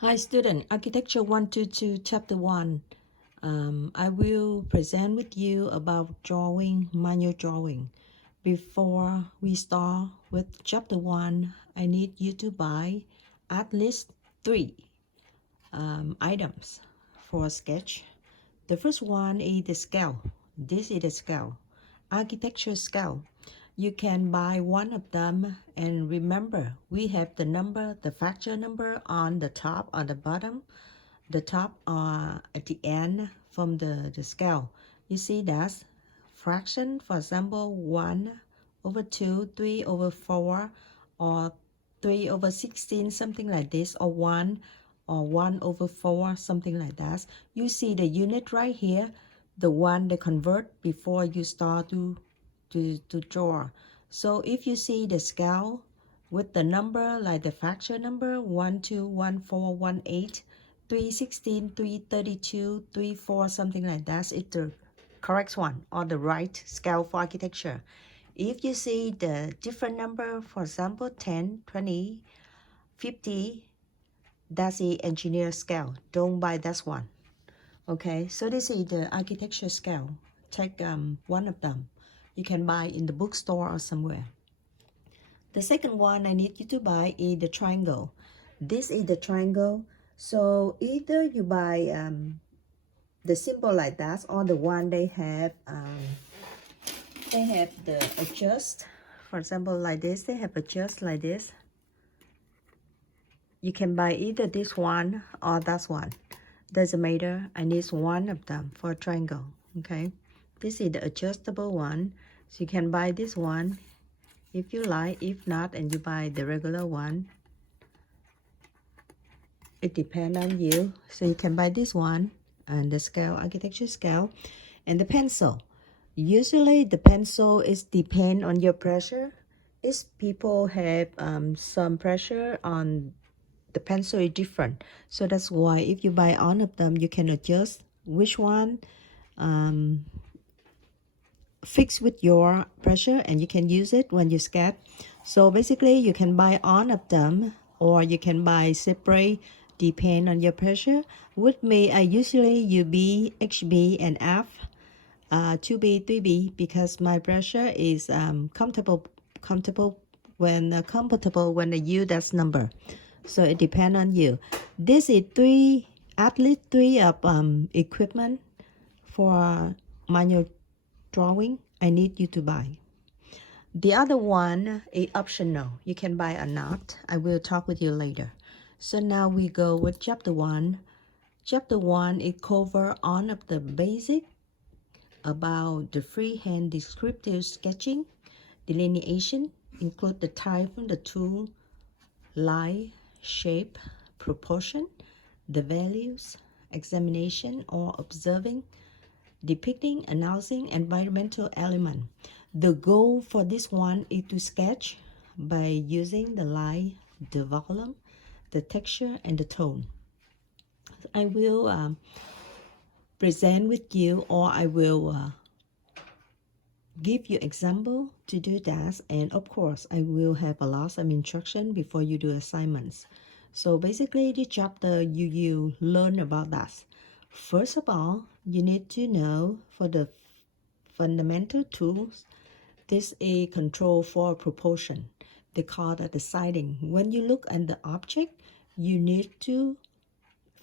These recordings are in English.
Hi student, Architecture 122 Chapter 1. I will present with you about drawing, manual drawing. Before we start with Chapter 1, I need you to buy at least 3 items for a sketch. The first one is the scale. This is the scale, architecture scale. You can buy one of them, and remember we have the number, the factor number on the top or the bottom. The top or at the end from the scale. You see that's fraction, for example 1 over 2, 3 over 4, or 3 over 16, something like this, or 1 or 1 over 4, something like that. You see the unit right here, the one they convert before you start to draw. So if you see the scale with the number like the fraction number 1, 2, 1, 4, 1, 8, 316, 332, 34, something like that, it's the correct one or the right scale for architecture. If you see the different number, for example 10, 20, 50, that's the engineer scale. Don't buy that one. Okay, so this is the architecture scale. Take one of them. You can buy in the bookstore or somewhere. The second one I need you to buy is the triangle. This is the triangle. So either you buy the symbol like that, or the one they have the adjust. For example, like this, they have adjust like this. You can buy either this one or that one. Doesn't matter. I need one of them for a triangle. Okay, this is the adjustable one, so you can buy this one if you like. If not, and you buy the regular one, it depends on you. So you can buy this one and the scale, architecture scale, and the pencil. Usually the pencil is depend on your pressure. If people have some pressure on the pencil is different. So that's why if you buy all of them, you can adjust which one fix with your pressure, and you can use it when you sketch. So basically you can buy all of them, or you can buy separate, depend on your pressure. With me, I usually use B, HB, and F, 2B, 3B, because my pressure is comfortable when I use that number. So it depends on you. This is at least three of equipment for manual drawing I need you to buy. The other one is optional. You can buy or not. I will talk with you later. So now we go with chapter 1. Chapter 1 it cover all of the basic about the freehand descriptive sketching, delineation, include the type of the tool, line, shape, proportion, the values, examination or observing, depicting, announcing environmental element. The goal for this one is to sketch by using the light, the volume, the texture, and the tone. I will present with you, or I will give you example to do that, and of course I will have a lot of instruction before you do assignments. So basically the chapter you learn about that. First of all, you need to know for the fundamental tools, this is control for proportion. They call that the siding. When you look at the object, you need to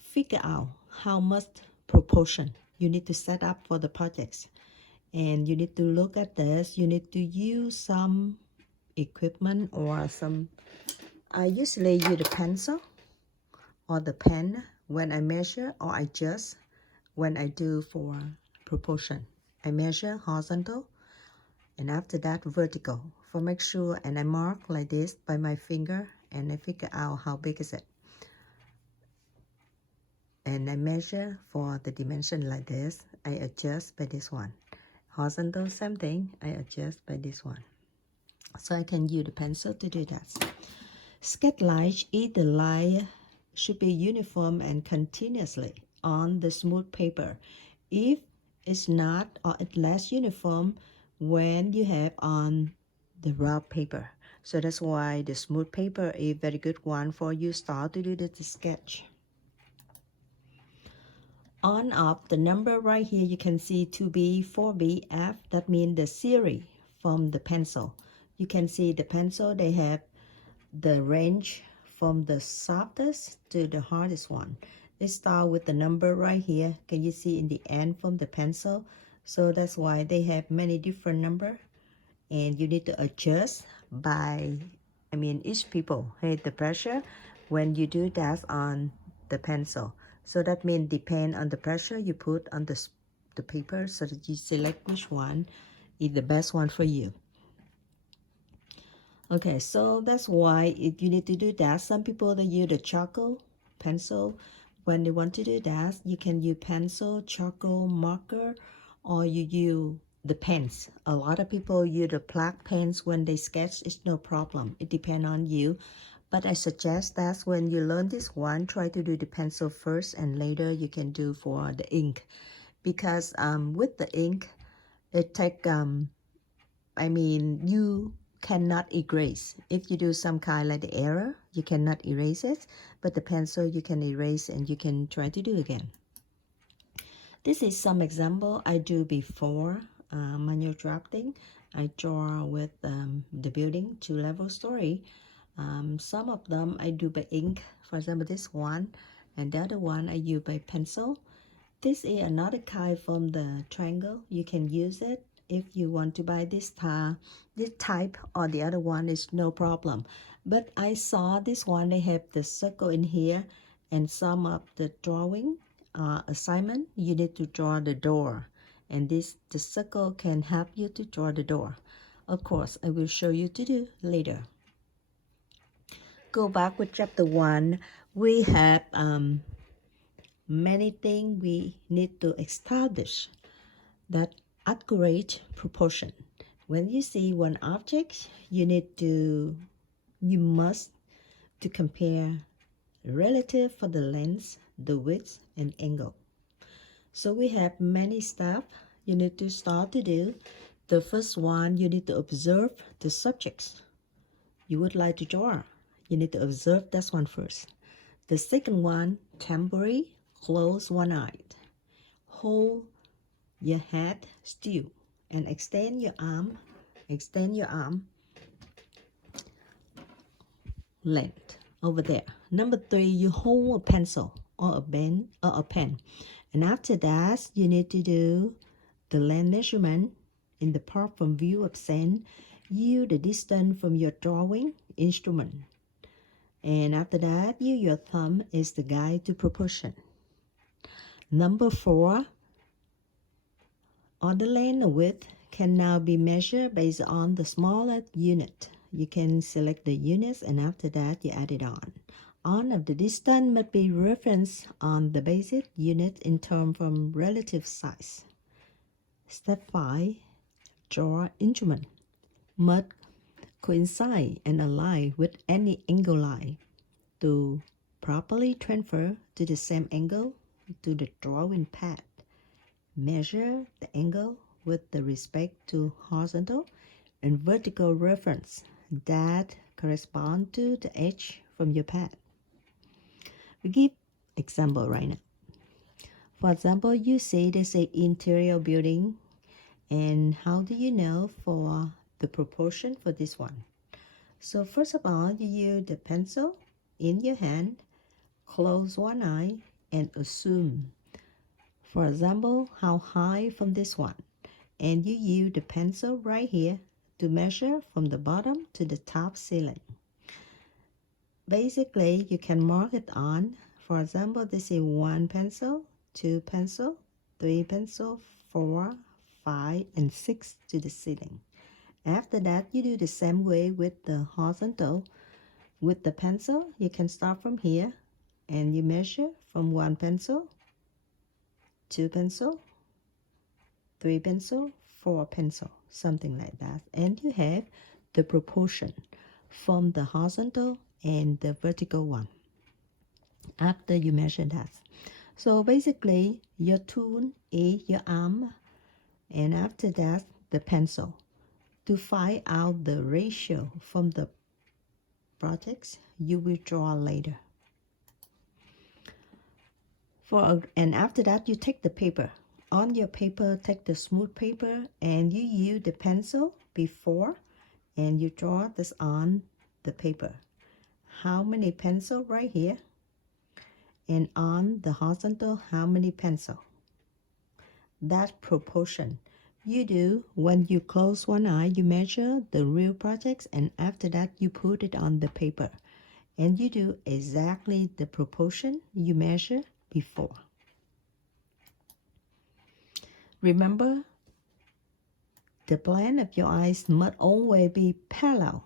figure out how much proportion you need to set up for the projects. And you need to look at this. You need to use some equipment or some, I usually use the pencil or the pen when I measure, or I just when I do for proportion. I measure horizontal and after that vertical for make sure, and I mark like this by my finger, and I figure out how big is it. And I measure for the dimension like this. I adjust by this one. Horizontal, same thing, I adjust by this one. So I can use the pencil to do that. Sketch line, either line should be uniform and continuously on the smooth paper. If it's not, or it's less uniform when you have on the rough paper. So that's why the smooth paper is a very good one for you start to do the sketch. on of the number right here, you can see 2B, 4B, F. That means the series from the pencil. You can see the pencil, they have the range from the softest to the hardest one. They start with the number right here. Can you see in the end from the pencil? So that's why they have many different number, and you need to adjust by, each people hate the pressure when you do that on the pencil. So that means depend on the pressure you put on the paper, so that you select which one is the best one for you. Okay, so that's why you need to do that. Some people, they use the charcoal pencil. When they want to do that, you can use pencil, charcoal, marker, or you use the pens. A lot of people use the black pens when they sketch. It's no problem. It depends on you. But I suggest that when you learn this one, try to do the pencil first, and later you can do for the ink. Because with the ink, it take you cannot erase. If you do some kind like the error, you cannot erase it, but the pencil you can erase and you can try to do again. This is some example I do before manual drafting. I draw with the building 2-level story. Some of them I do by ink. For example, this one, and the other one I use by pencil. This is another kind from the triangle. You can use it if you want to buy this type, or the other one is no problem. But I saw this one, they have the circle in here, and some of the drawing assignment, you need to draw the door, and the circle can help you to draw the door. Of course, I will show you to do later. Go back with chapter 1. We have many things we need to establish that accurate proportion. When you see one object, you must to compare relative for the length, the width, and angle. So we have many steps you need to start to do. The first one, you need to observe the subjects you would like to draw. You need to observe that one first. The second one, temporary, close one eye. Hold your head still and extend your arm length over there. Number 3, you hold a pencil or a pen, and after that you need to do the length measurement in the part from view of scene. Use the distance from your drawing instrument, and after that use your thumb is the guide to proportion. Number 4, all the length and width can now be measured based on the smallest unit. You can select the units, and after that you add it on. On of the distance must be referenced on the basic unit in terms from relative size. Step 5, draw instrument must coincide and align with any angle line to properly transfer to the same angle to the drawing pad. Measure the angle with the respect to horizontal and vertical reference that correspond to the edge from your pad. We give example right now. For example, you say they say interior building, and how do you know for the proportion for this one? So first of all, you use the pencil in your hand, close one eye, and assume, for example, how high from this one, and you use the pencil right here to measure from the bottom to the top ceiling. Basically, you can mark it on. For example, this is 1 pencil, 2 pencil, 3 pencil, 4, 5, and 6 to the ceiling. After that, you do the same way with the horizontal. With the pencil, you can start from here, and you measure from 1 pencil, 2 pencil, 3 pencil, 4 pencil, something like that. And you have the proportion from the horizontal and the vertical one after you measure that. So basically, your tool is your arm, and after that, the pencil. To find out the ratio from the projects you will draw later. And after that, you take the paper. On your paper, take the smooth paper and you use the pencil before and you draw this on the paper. How many pencil right here? And on the horizontal, how many pencil? That proportion. You do when you close one eye, you measure the real projects, and after that, you put it on the paper. And you do exactly the proportion you measure before. Remember, the plane of your eyes must always be parallel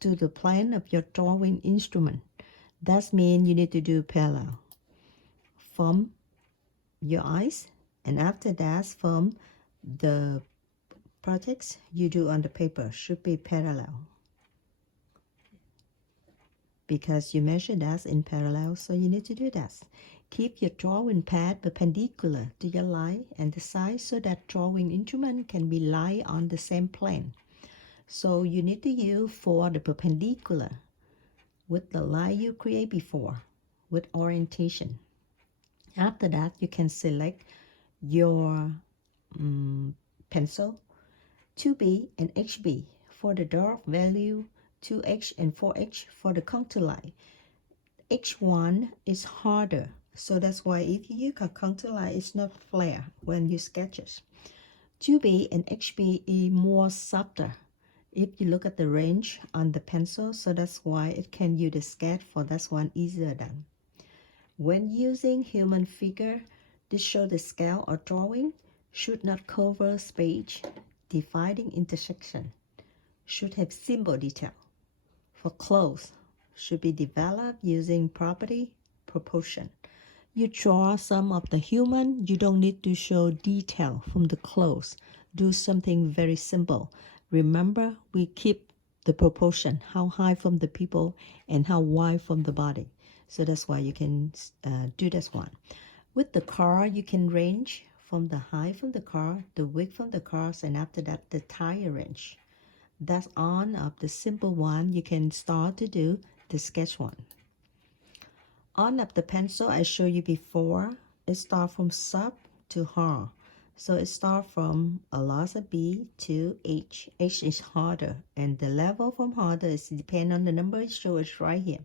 to the plane of your drawing instrument. That means you need to do parallel from your eyes, and after that, from the projects you do on the paper should be parallel because you measure that in parallel, so you need to do that. Keep your drawing pad perpendicular to your line and the side so that drawing instrument can be lie on the same plane. So you need to use for the perpendicular with the line you create before with orientation. After that, you can select your pencil 2B and HB for the dark value, 2H and 4H for the contour line. H1 is harder, so that's why if you use a contour line, it's not flare when you sketch it. 2B and HB is more softer if you look at the range on the pencil, so that's why it can use the sketch for that one easier than. When using human figure, to show the scale or drawing should not cover space, dividing intersection, should have simple detail. For clothes, should be developed using property proportion. You draw some of the human, you don't need to show detail from the clothes. Do something very simple. Remember, we keep the proportion, how high from the people and how wide from the body. So that's why you can do this one. With the car, you can range from the height from the car, the width from the cars, and after that, the tire range. That's on of the simple one. You can start to do the sketch one. On of the pencil I showed you before, it starts from sub to hard. So it starts from a lot of B to H. H is harder, and the level from harder is depend on the number it shows right here.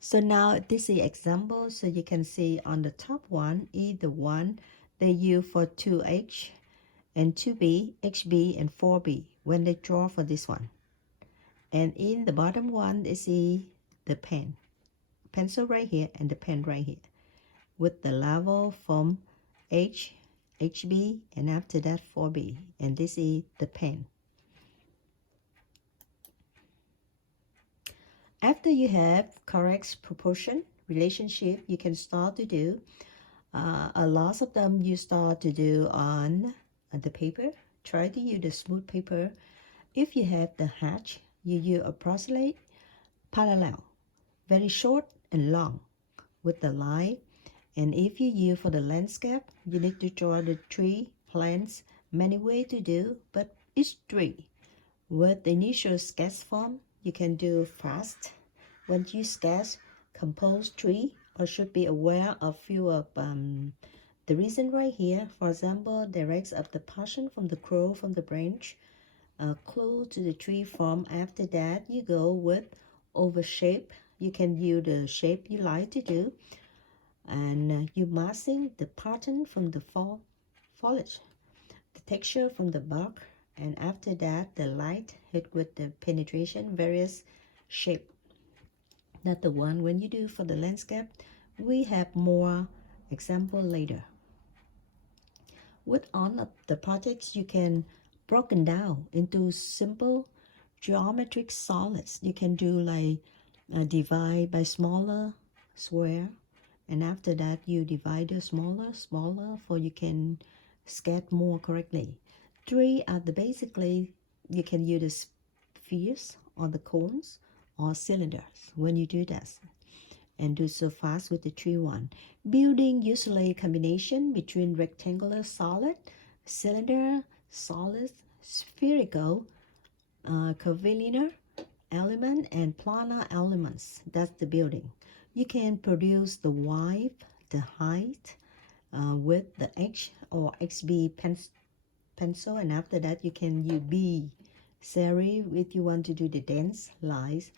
So now this is example, so you can see on the top one is the one they use for 2H and 2B, HB, and 4B when they draw for this one. And in the bottom one is the pen. Pencil right here and the pen right here with the level from H, HB, and after that 4B. And this is the pen. After you have correct proportion relationship, you can start to do a lot of them you start to do on the paper. Try to use the smooth paper. If you have the hatch, you use approximate parallel, very short and long with the line. And if you use for the landscape, you need to draw the tree, plants, many ways to do, but each tree. With the initial sketch form, you can do fast. When you sketch, compose tree, or should be aware of few of the reason right here. For example, directs of the portion from the crow from the branch, clue to the tree form. After that, you go with over shape. You can use the shape you like to do, and you masking the pattern from the foliage, the texture from the bark, and after that the light hit with the penetration various shape. That's the one when you do for the landscape. We have more example later. With all of the projects, you can broken down into simple geometric solids. You can do like divide by smaller square, and after that you divide the smaller for you can sketch more correctly. Three are the basically you can use the spheres or the cones or cylinders when you do that, and do so fast with the tree one. Building usually combination between rectangular solid, cylinder, solid, spherical, curvilinear element, and planar elements. That's the building. You can produce the wide the height with the H or XB pencil, and after that you can use B serif if you want to do the dense lines.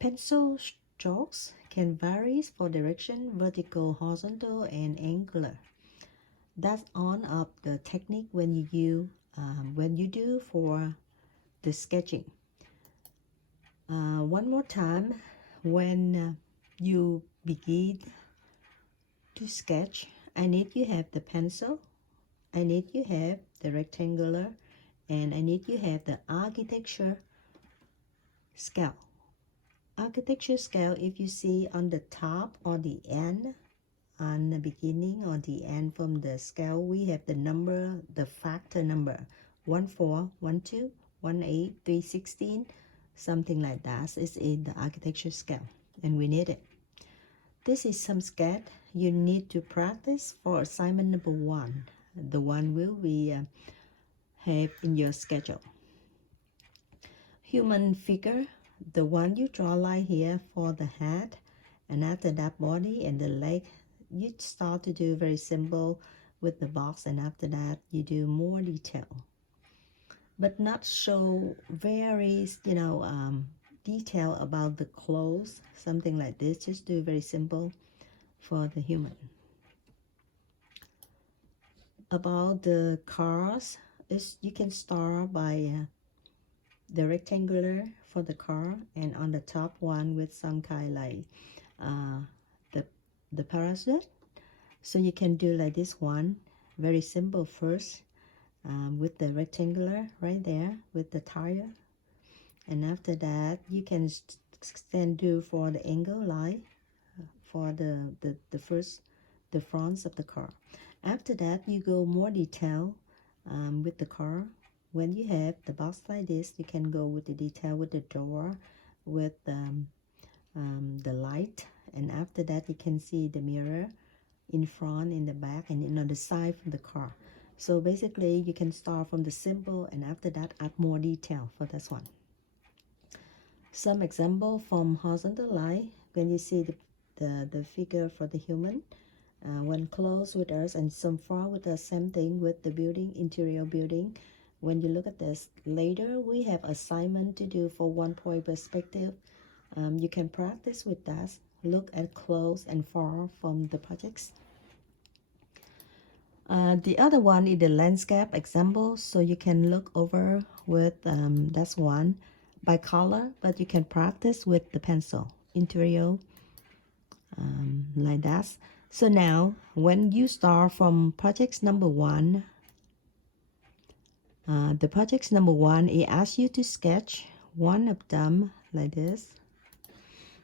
Pencil strokes can vary for direction, vertical, horizontal, and angular. That's all of the technique when you do for the sketching. One more time, when you begin to sketch, I need you have the pencil, I need you have the rectangular, and I need you have the architecture scale. Architecture scale, if you see on the top or the end, on the beginning or the end from the scale, we have the number, the factor number 1, 4, 1, 2, 1, 8, 3, 16, something like that is in the architecture scale, and we need it. This is some sketch you need to practice for assignment number 1. The one will be have in your schedule. Human figure, the one you draw line here for the head, and after that body and the leg, you start to do very simple with the box, and after that you do more detail, but not so very detail about the clothes, something like this. Just do very simple for the human. About the cars, you can start by the rectangular for the car, and on the top one with some kind like the parachute. So you can do like this one, very simple first, with the rectangular right there with the tire, and after that you can then do for the angle line for the fronts of the car. After that you go more detail with the car. When you have the box like this, you can go with the detail with the door, with the light, and after that you can see the mirror in front, in the back, and on the side from the car. So basically you can start from the simple, and after that add more detail for this one. Some example from horizontal line, when you see the figure for the human, when close with us and some far with us, same thing with the building, interior building. When you look at this later, we have assignment to do for 1 point perspective. You can practice with that. Look at close and far from the projects. The other one is the landscape example, so you can look over with that's one by color, but you can practice with the pencil, interior, like that. So now when you start from projects number 1, the projects number 1, it asks you to sketch one of them like this.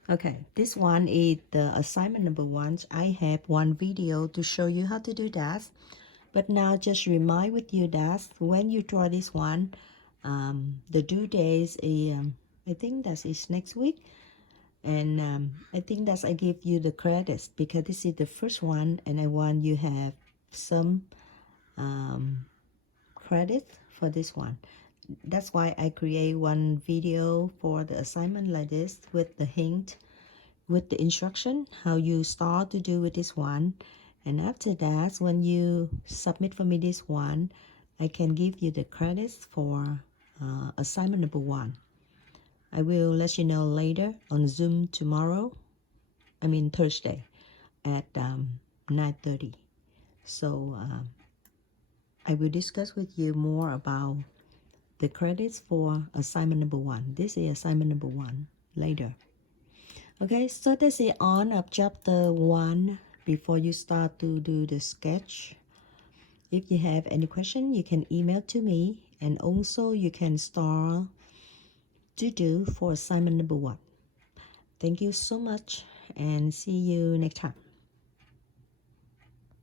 Okay, this one is the assignment number 1. I have one video to show you how to do that, but now just remind with you that when you draw this one, the due date is I think that is next week, and I think that I give you the credits because this is the first one, and I want you have some credit for this one. That's why I create one video for the assignment like this with the hint, with the instruction how you start to do with this one, and after that when you submit for me this one, I can give you the credits for assignment number 1. I will let you know later on Zoom tomorrow, I mean Thursday at 9:30. So I will discuss with you more about the credits for assignment number 1. This is assignment number 1 later. Okay, so that's the end of chapter 1 before you start to do the sketch. If you have any question, you can email to me, and also you can start to do for assignment number 1. Thank you so much, and see you next time.